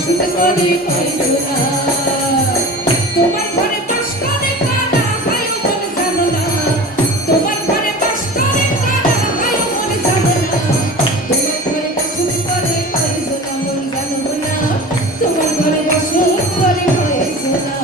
বসত করে কয়জনা তোমার ঘরে বাস করে কারা ভাই মন জানো না তোমার ঘরে বাস করে কারা ভাই মন জানো না তোমার ঘরে বসত করে কয়জনা মন জানো না তোমার ঘরে বসত করে কয়জনা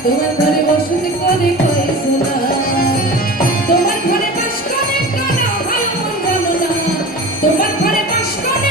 তোমার ঘরে বসত করে কয়জনা তোমার ঘরে বাস করে কারা ভাই মন জানো না তোমার ঘরে বাস করে